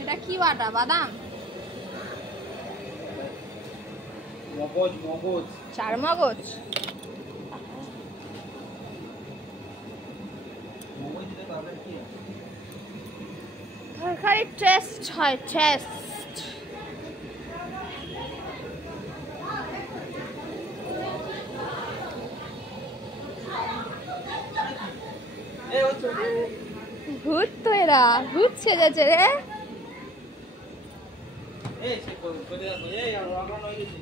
এটা কি বাটা? বাদাম, মগজ, মগজ, চার মগজ। তরকারি টেস্ট হয়, টেস্ট। ভূত তো এরা, ভূত সেজেছে রে। এই সে করে দাও, এই আর রাগানো হয়ে গেছে।